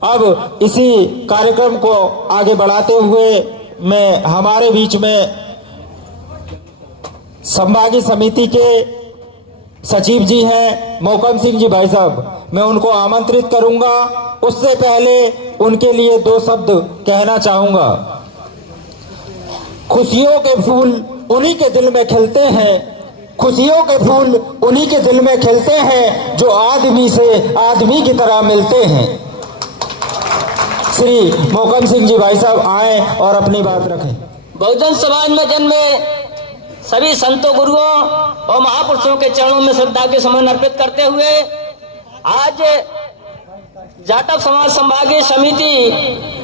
अब इसी कार्यक्रम को आगे बढ़ाते हुए मैं हमारे बीच में संभागीय समिति के सचिव जी हैं मोहकम सिंह जी भाई साहब, मैं उनको आमंत्रित करूंगा। उससे पहले उनके लिए दो शब्द कहना चाहूंगा। खुशियों के फूल उन्हीं के दिल में खिलते हैं, खुशियों के फूल उन्हीं के दिल में खिलते हैं जो आदमी से आदमी की तरह मिलते हैं। श्री मोहकम सिंह जी भाई साहब आए और अपनी बात रखें। बहुजन समाज में जन्मे सभी संतों, गुरुओं और महापुरुषों के चरणों में श्रद्धा के समन अर्पित करते हुए आज जाटव समाज संभागीय समिति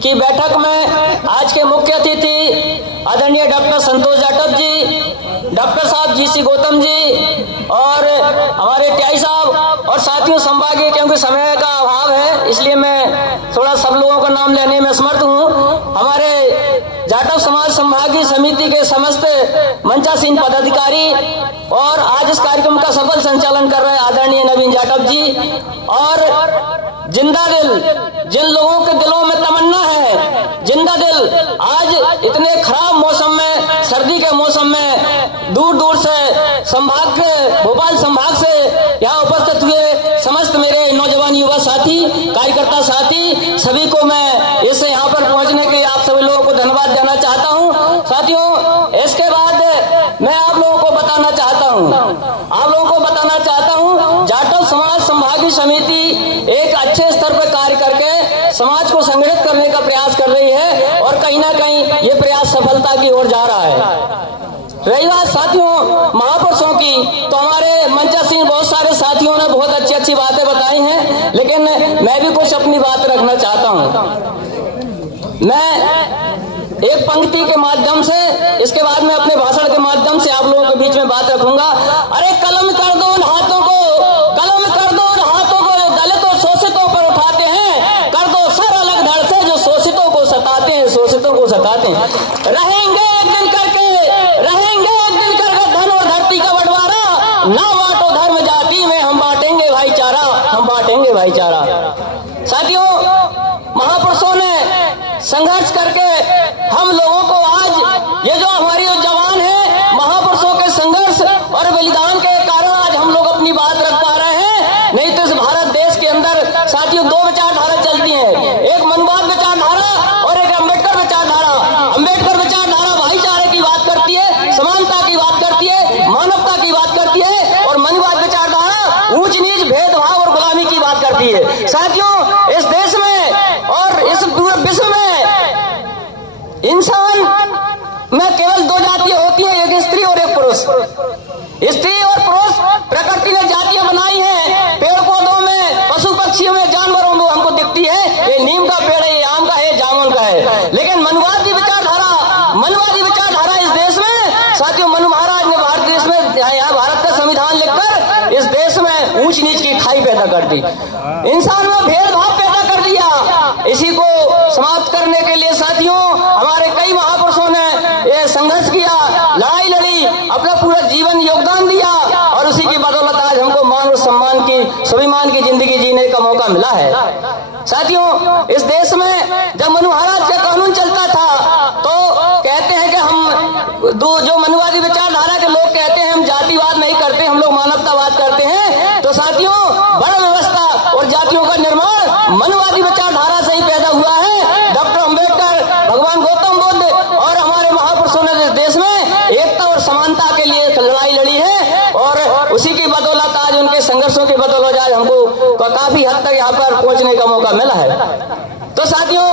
की बैठक में आज के मुख्य अतिथि आदरणीय डॉक्टर संतोष जाटव जी, डॉक्टर साहब जी सी गौतम जी और हमारे टियाई साहब और साथियों संभागीय, क्योंकि समय का अभाव है इसलिए मैं थोड़ा सब लोगों का नाम लेने में असमर्थ हूँ। हमारे जाटव समाज संभागीय समिति के समस्त मंचासीन पदाधिकारी और आज इस कार्यक्रम का सफल संचालन कर रहे आदरणीय नवीन जाटव जी और जिंदा दिल जिन लोगों के दिलों में तमन्ना है, जिंदा दिल आज इतने खराब मौसम में, सर्दी के मौसम में दूर दूर से संभाग के, भोपाल संभाग से यहाँ उपस्थित हुए समस्त मेरे नौजवान युवा साथी, कार्यकर्ता साथी, सभी को मैं इससे यहाँ पर पहुँचने के लिए आप सभी लोगों को धन्यवाद देना चाहता हूँ। साथियों, इसके बाद मैं आप लोगों को बताना चाहता हूँ जाटव समाज संभागीय समिति एक अच्छे स्तर पर कार्य करके समाज को संगठित करने का प्रयास कर रही है और कहीं ना कहीं ये प्रयास सफलता की ओर जा रहा है। रही बात साथियों महापुरुषों की, तो हमारे मंचासीन बहुत सारे साथियों ने बहुत अच्छी अच्छी बातें बताई हैं, लेकिन मैं भी कुछ अपनी बात रखना चाहता हूँ। मैं एक पंक्ति के माध्यम से, इसके बाद में अपने भाषण के माध्यम से आप लोगों के बीच में बात रखूंगा। अरे कलम कर दो उन हाथों को, कलम कर दो उन हाथों को जो दलितों शोषितों पर उठाते हैं, कर दो सर अलग धड़ से जो शोषितों को सताते हैं, शोषितों को सताते हैं। रहेंगे एक दिन करके धन और धरती का बंटवारा, ना बांटो धर्म जाति में, हम बांटेंगे भाईचारा, हम बांटेंगे भाईचारा। साथियों, महापुरुषों ने संघर्ष करके हम लोगों को आज ये जो हमारी जवान है, महापुरुषों के संघर्ष और बलिदान के कारण आज हम लोग अपनी बात रख पा रहे हैं। नहीं तो इस भारत देश के अंदर साथियों दो विचारधारा चलती है, एक मनवाद विचारधारा और एक अम्बेडकर विचारधारा। अम्बेडकर विचारधारा भाईचारे की बात करती है, समानता की बात करती है, मानवता की बात करती है, और मनवाद विचारधारा ऊंच नीच, भेदभाव और गुलामी की बात करती है। साथियों, इस देश में और इस पूरे विश्व में इंसान में केवल दो जातियां होती है, एक स्त्री और एक पुरुष। स्त्री और पुरुष प्रकृति ने जातियां बनाई हैं, पेड़ पौधों में, पशु पक्षियों में, जानवरों में हमको दिखती है, ये नीम का पेड़ है, ये आम का है, जामुन का है। लेकिन मनवादी विचारधारा इस देश में साथियों, मनु महाराज ने भारत देश में, यहाँ भारत का संविधान लिखकर इस देश में ऊंच नीच की खाई पैदा कर दी, इंसान में भेदभाव पैदा कर दिया। इसी को समाप्त करने के लिए साथियों हमारे कई महापुरुषों ने ये संघर्ष किया, लड़ाई लड़ी, अपना पूरा जीवन योगदान दिया और उसी की बदौलत आज हमको मान और सम्मान की, स्वाभिमान की जिंदगी जीने का मौका मिला है। साथियों, इस देश में जब मनु महाराज का कानून चलता था तो कहते हैं कि हम जो मनुवादी विचारधारा के लोग कहते हैं हम जातिवाद नहीं करते, हम लोग मानवतावाद करते हैं। तो साथियों, वर्ण व्यवस्था और जातियों का निर्माण मनुवादी विचारधारा से ही पैदा हुआ है। डॉक्टर अम्बेडकर, भगवान गौतम बुद्ध और हमारे महापुरुषों ने इस देश में एकता और समानता के लिए लड़ाई लड़ी है और उसी की बदौलत आज, उनके संघर्षों की बदौलत आज हमको काफी हद तक यहाँ पर पहुंचने का मौका मिला है। तो साथियों,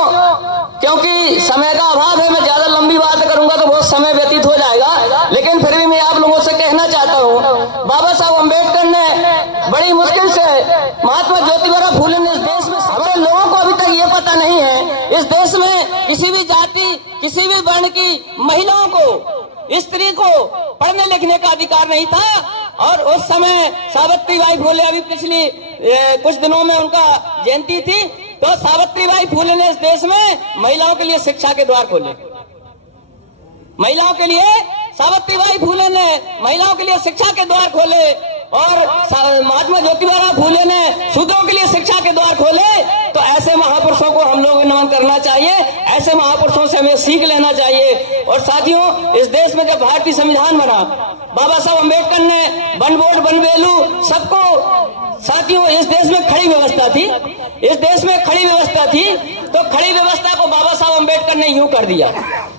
क्योंकि समय का अभाव है, मैं ज्यादा लंबी बात करूंगा तो बहुत समय व्यतीत हो जाएगा, लेकिन फिर भी मैं आप लोगों से कहना चाहता हूँ, बाबा साहब अम्बेडकर ने बड़ी मुश्किल से, महात्मा ज्योतिबा फूले ने इस देश में, हमारे लोगों को अभी तक ये पता नहीं है, इस देश में किसी भी जाति, किसी भी वर्ण की महिलाओं को, स्त्री को पढ़ने लिखने का अधिकार नहीं था। और उस समय सावित्रीबाई फूले, अभी पिछली कुछ दिनों में उनका जयंती थी, तो सावित्रीबाई फूले ने इस देश में महिलाओं के लिए शिक्षा के द्वार खोले। महिलाओं के लिए सावित्रीबाई फूले ने महिलाओं के लिए शिक्षा के द्वार खोले और महात्मा ज्योतिबा फूले ने शूद्रों के लिए शिक्षा के द्वार खोले, तो ऐसे महापुरुषों को हम लोग नमन करना चाहिए, ऐसे महापुरुषों से हमें सीख लेना चाहिए। और साथियों, इस देश में जब भारतीय संविधान बना, बाबा साहब अम्बेडकर ने बनबोट बनबेलू सबको, साथियों इस देश में खड़ी व्यवस्था थी, इस देश में खड़ी व्यवस्था थी, तो खड़ी व्यवस्था को बाबा साहब अम्बेडकर ने यूं कर दिया,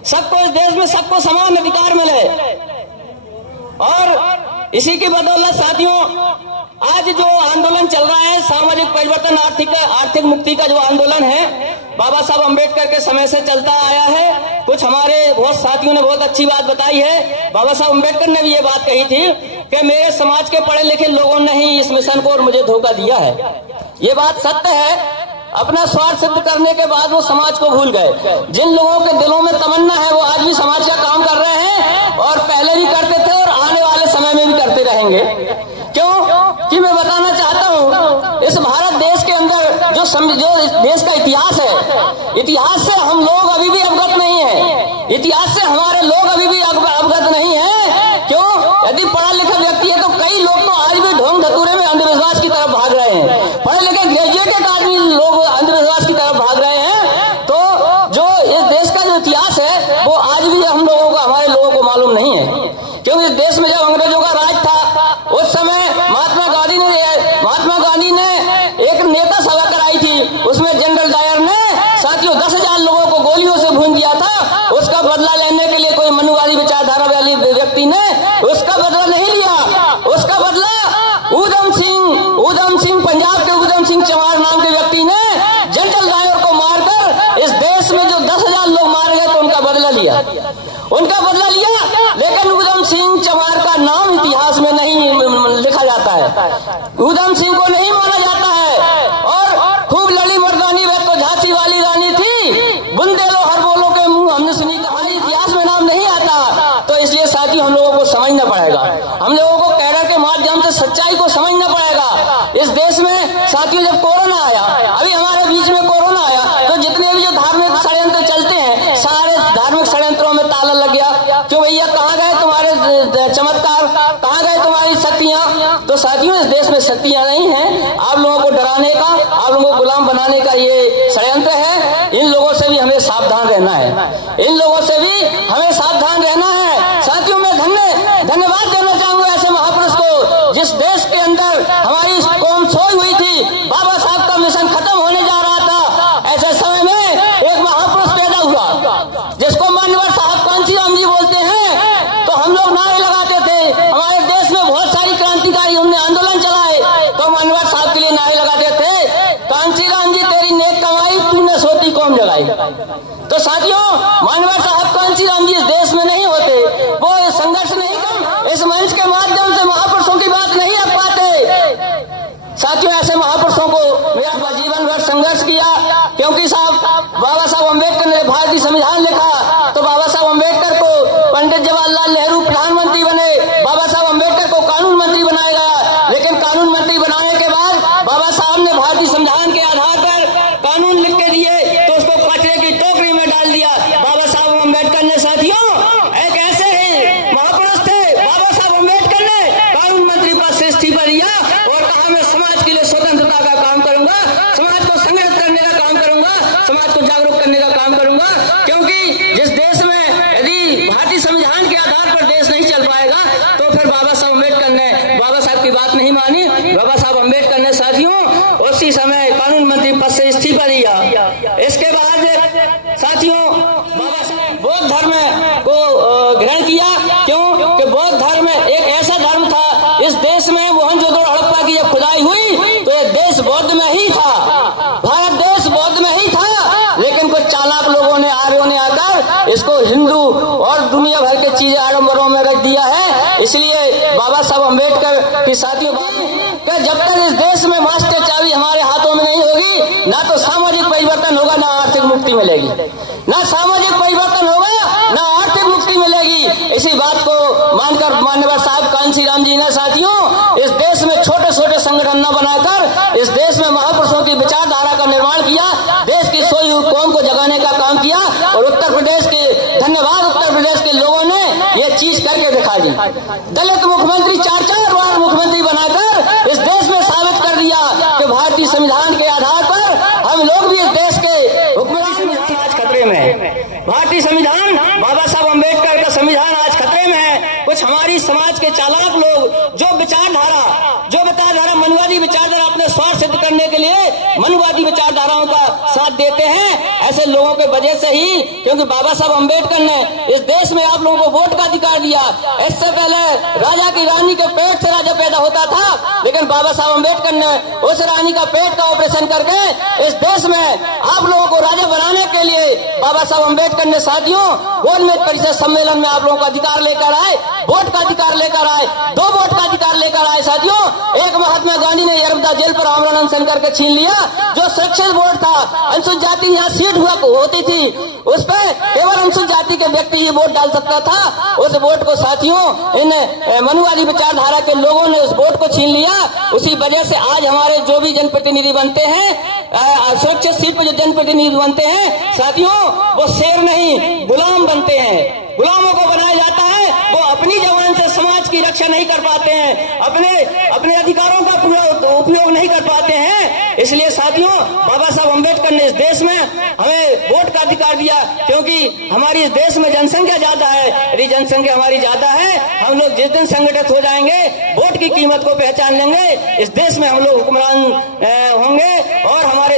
सबको इस देश में सबको समान अधिकार मिले। और इसी की बदौलत साथियों आज जो आंदोलन चल रहा है, सामाजिक परिवर्तन, आर्थिक मुक्ति का जो आंदोलन है, बाबा साहब अम्बेडकर के समय से चलता आया है। कुछ हमारे बहुत साथियों ने बहुत अच्छी बात बताई है। बाबा साहब अम्बेडकर ने भी ये बात कही थी कि मेरे समाज के पढ़े लिखे लोगों ने ही इस मिशन को और मुझे धोखा दिया है। ये बात सत्य है। अपना स्वार्थ सिद्ध करने के बाद वो समाज को भूल गए। जिन लोगों के दिलों में तमन्ना है वो आज भी समाज का काम कर रहे हैं, और पहले भी करते थे और आने वाले समय में भी करते रहेंगे। क्यों कि मैं बताना चाहता हूँ, इस भारत देश के अंदर जो इस देश का इतिहास है, इतिहास से हम लोग अभी भी अवगत नहीं है, इतिहास से हमारे लोग अभी भी अवगत नहीं है। क्यों? यदि पढ़ा लिखा व्यक्ति है तो कई लोग तो आज भी ढोंग धतूरे में अंधविश्वास की तरफ भाग रहे हैं। पढ़े लिखे ग्रेजुएटेड आदमी लोग अंधविश्वास की तरफ भाग रहे हैं। तो जो इस देश का जो इतिहास है वो आज भी हम लोगों को, हमारे लोगों को मालूम नहीं है। क्योंकि इस देश में जब अंग्रेजों का राज था उस समय महात्मा गांधी ने एक नेता सभा कराई थी, उसमें जनरल डायर ने साथियों 10,000 लोगों को गोलियों से भून दिया था। उसका बदला लेने के लिए कोई मनुवादी विचारधारा वाली व्यक्ति ने उसका बदला नहीं लिया, उसका बदला ऊधम सिंह पंजाब के ऊधम सिंह चमार नाम के व्यक्ति ने जनरल डायर को मारकर इस देश में जो 10,000 लोग मारे गए तो उनका बदला लिया, लेकिन ऊधम सिंह चमार का नाम इतिहास में नहीं लिखा जाता है, ऊधम सिंह को नहीं माना जाता है। और खूब लड़ी मर्दानी वह तो झांसी वाली रानी थी, बुंदेलो हर बोलो के मुंह हमने सुनी कहानी, इतिहास में नाम नहीं आता। तो इसलिए साथी हम लोगों को समझना पड़ेगा, हम लोगों को कैडर के माध्यम से सच्चाई को समझना पड़ेगा। इस देश में साथियों जब कोरोना आया, अभी हमारे बीच में कोरोना आया, तो जितने भी जो धार्मिक षड्यंत्र चलते हैं सारे धार्मिक षड्यंत्रों में ताला लग गया। क्यों भैया, कहाँ गए तुम्हारे चमत्कार, कहाँ गए तुम्हारी शक्तियां? तो साथियों इस देश में शक्तियां नहीं हैं, आप लोगों को डराने का, आप लोगों को गुलाम बनाने का ये षड्यंत्र है। इन लोगों से भी हमें सावधान रहना है, इन लोगों से भी हमें सावधान रहना है। साथियों मैं धन्यवाद देना चाहूंगा ऐसे महापुरुष को, जिस देश के अंदर हमारी कौम सोई हुई थी, बाबा साहब का मिशन खत्म होने जा रहा था, ऐसे समय में एक महापुरुष पैदा हुआ जिसको मान्यवर साहब कांशीराम जी बोलते हैं। तो हम लोग नारे लगाते थे, हमारे देश में बहुत सारी क्रांतिकारी हमने आंदोलन चलाए, तो मान्यवर साहब के लिए नारे लगाते थे, कांशीराम जी तेरी नेक कमाई तूने सोती कौम जलाई। तो साथियों मान्यवर साहब कांशीराम जी इस देश में नहीं होते, वो संघर्ष नहीं कर, इस मंच के माध्यम से महापुरुषों की बात नहीं रख पाते। साथियों ऐसे महापुरुषों को मेरा जीवन भर संघर्ष किया, क्योंकि बाबा साहब अम्बेडकर ने भारतीय संविधान लिखा, तो बाबा साहब अम्बेडकर को पंडित जवाहरलाल नेहरू प्रधानमंत्री बने, बाबा साहब अम्बेडकर को कानून मंत्री बनाया गया। लेकिन कानून मंत्री बनाने के बाद बाबा साहब ने भारतीय संविधान के आधार पर कानून लिख के दिए, तो उसको कचरे की टोकरी में डाल दिया। बाबा साहब अम्बेडकर ने साथियों एक ऐसे ही महापुरुष थे, बाबा साहब अम्बेडकर ने कानून मंत्री पद से इस्तीफा दिया और कहा मैं समाज के लिए स्वतंत्रता का काम करूंगा, समाज को संगठित करने का काम करूंगा, समाज को जागरूक करने का काम करूंगा। क्योंकि जिस देश में यदि भारतीय संविधान के आधार पर देश नहीं चल पाएगा, तो फिर बाबा साहब अम्बेडकर ने बाबा साहब की बात नहीं मानी। बाबा साहब अम्बेडकर ने साथियों उसी समय कानून मंत्री पद से इस्तीफा दिया। इसके बाद साथियों बाबा साहब बौद्ध धर्म को ग्रहण किया। क्यों कि बौद्ध धर्म एक ऐसा धर्म था, इस देश में मोहनजोदड़ो हड़प्पा की जब खुदाई हुई तो ये देश बौद्ध में ही था, भारत देश बौद्ध में ही था। लेकिन कुछ चालाक लोगों ने, आर्यों ने आकर इसको हिंदू और दुनिया भर के चीजें आडम्बरों में रख दिया है। इसलिए बाबा साहब अम्बेडकर की साथियों कि जब तक इस देश में मास्टर चाबी हमारे हाथों में नहीं होगी, ना तो सामाजिक परिवर्तन होगा, ना आर्थिक मुक्ति मिलेगी, ना सामाजिक परिवर्तन होगा, ना आर्थिक मुक्ति मिलेगी। इसी बात को मानकर मान्यवर साहब कांशीराम जी ने साथियों इस देश में छोटे छोटे संगठन न बनाकर इस देश में महापुरुषों की विचारधारा का निर्माण किया, देश की सोई हुई कौम को जगाने का काम किया। और उत्तर प्रदेश के लोगों ने ये चीज करके दिखा दी। दलित मुख्यमंत्री 4-4 बार मुख्यमंत्री बना भारतीय संविधान, बाबा साहब अम्बेडकर का संविधान आज खतरे में है। कुछ हमारी समाज के चालाक लोग जो विचारधारा मनुवादी विचारधारा अपने स्वार्थ सिद्ध करने के लिए मनुवादी विचारधाराओं का साथ देते हैं, ऐसे लोगों के वजह से ही, क्योंकि बाबा साहब अम्बेडकर ने इस देश में आप लोगों को वोट का अधिकार दिया। इससे पहले राजा की रानी के पेट से राजा पैदा होता था, लेकिन बाबा साहब अम्बेडकर ने उस रानी का पेट का ऑपरेशन करके इस देश में आप लोगों को राजा बनाने के लिए बाबा साहब अम्बेडकर ने साथियों गोलमेज परिषद सम्मेलन में आप लोगों का अधिकार लेकर आए, वोट का अधिकार लेकर आए, 2 वोट का अधिकार लेकर आए। साथियों, एक महात्मा गांधी ने यरमदा जेल पर आमरण अनशन करके छीन लिया। जो सुरक्षित वोट था, अनुसूचित जाति यहाँ सीट हुआ होती थी, उस पर केवल अनुसूचित जाति के व्यक्ति ही वोट डाल सकता था। उस वोट को साथियों इन मनुवादी विचारधारा के लोगों ने उस वोट को छीन लिया। उसी वजह से आज हमारे जो भी जनप्रतिनिधि बनते हैं, सुरक्षित सीट पर जो जनप्रतिनिधि बनते हैं साथियों, वो शेर नहीं गुलाम बनते हैं। गुलामों को बनाया जाता है, वो अपनी जबान से समाज की रक्षा नहीं कर पाते हैं, अपने अधिकारों का पूरा उपयोग नहीं कर पाते हैं। इसलिए साथियों, बाबा साहब अम्बेडकर ने इस देश में हमें वोट का अधिकार दिया, क्योंकि हमारी इस देश में जनसंख्या ज्यादा है। यदि जनसंख्या हमारी ज्यादा है, हम लोग जिस दिन संगठित हो जाएंगे, वोट की कीमत को पहचान लेंगे, इस देश में हम लोग हुक्मरान होंगे और हमारे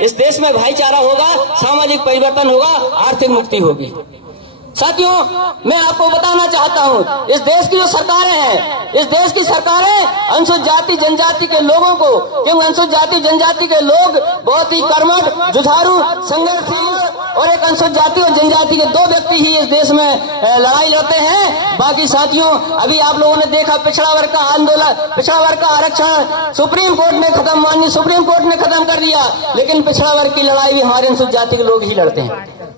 इस देश में भाईचारा होगा, सामाजिक परिवर्तन होगा, आर्थिक मुक्ति होगी। साथियों, मैं आपको बताना चाहता हूं, इस देश की जो सरकारें हैं, इस देश की सरकारें अनुसूचित जाति जनजाति के लोगों को, क्योंकि अनुसूचित जाति जनजाति के लोग बहुत ही कर्मठ, जुझारू, संघर्षशील और एक अनुसूचित जाति और जनजाति के 2 व्यक्ति ही इस देश में लड़ाई लड़ते हैं। बाकी साथियों, अभी आप लोगों ने देखा पिछड़ा वर्ग का आंदोलन, पिछड़ा वर्ग का आरक्षण सुप्रीम कोर्ट ने खत्म, माननीय सुप्रीम कोर्ट ने खत्म कर दिया, लेकिन पिछड़ा वर्ग की लड़ाई भी हमारे अनुसूचित जाति के लोग ही लड़ते हैं।